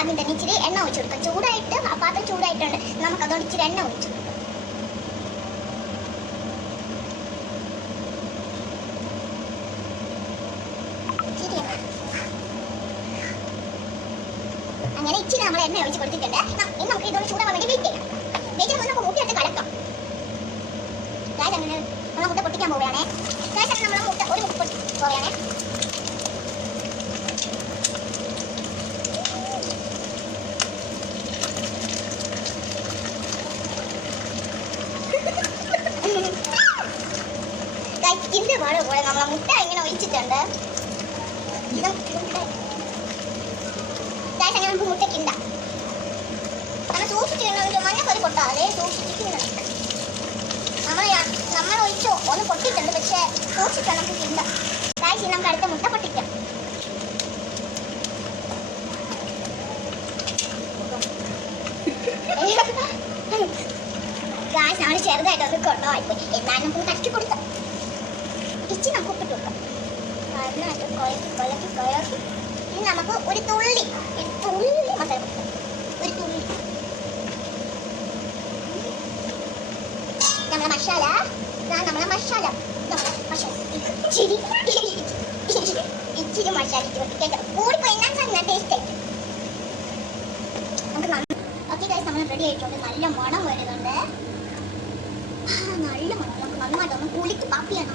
ആദ്യം തന്നെ ഇച്ചിരി എണ്ണ ഒഴിച്ചു കൊടുക്കാം. ചൂടായിട്ട് ആ പാത്രം ചൂടായിട്ടുണ്ട്, നമുക്ക് അതുകൊണ്ട് ഇച്ചിരി എണ്ണ ഒഴിച്ചു കൊടുക്കാം. അങ്ങനെ ഇച്ചിരി നമ്മൾ എണ്ണ ഒഴിച്ച് കൊടുത്തിട്ടുണ്ട്. ഇനി നമുക്ക് ഇതൊന്ന് ചൂടാവാൻ വേണ്ടി വെയിറ്റ് ചെയ്യാം. വെയിറ്റ് ചെയ്യുമ്പോൾ നമുക്ക് മുട്ടയിട്ട് കലക്കാം. അങ്ങനെ നമ്മൾ മുട്ട പൊട്ടിക്കാൻ പോവുകയാണേ. നമ്മൾ മുട്ട ഒരു മുട്ട പോവുകയാണേ. ഇതിന്റെ പാട് പോലെ നമ്മളെ മുട്ട ഇങ്ങനെ ഒഴിച്ചിട്ടുണ്ട്. അങ്ങനെ നമുക്ക് മുട്ടയ്ക്കുണ്ട നമ്മൾ സൂക്ഷിച്ചിരുന്നു, മഞ്ഞപ്പൊടി പൊട്ടാതെ സൂക്ഷിച്ചിരിക്കുന്നത്. നമ്മൾ ഒഴിച്ചോ ഒന്ന് പൊട്ടിയിട്ടുണ്ട്, പക്ഷേ സൂക്ഷിച്ചാൽ നമുക്ക് ഇല്ല. കാഴ്ച നമുക്ക് അടുത്ത മുട്ട പൊട്ടിക്കാം. കാഴ്ച നമ്മൾ ചെറുതായിട്ട് ഒന്ന് കൊണ്ടുപോയിപ്പോയി. എന്നാലും നമുക്ക് കലക്കി കൊടുക്കാം. ഇച്ചിരി നമുക്ക് ഉപ്പിട്ട് കൊടുക്കാം. നന്നായിട്ട് കുഴക്കി ഇനി നമുക്ക് ഒരു തുള്ളി മസാല കൊടുക്കാം. ഒരു തുള്ളി നമ്മളെ മസാല ഇച്ചിരി മസാല ഇട്ട് കൂടിപ്പോയി എന്നാൽ ടേസ്റ്റ് ആയിട്ട് നമുക്ക്. ഓക്കെ ഗൈസ്, നമ്മൾ റെഡി ആയിട്ടുണ്ട്. നല്ല മണം വരുന്നുണ്ട്. നല്ല മണം. നമുക്ക് നന്നായിട്ട് ഒന്ന് കുളിക്ക് പാപ്പിയാണ്.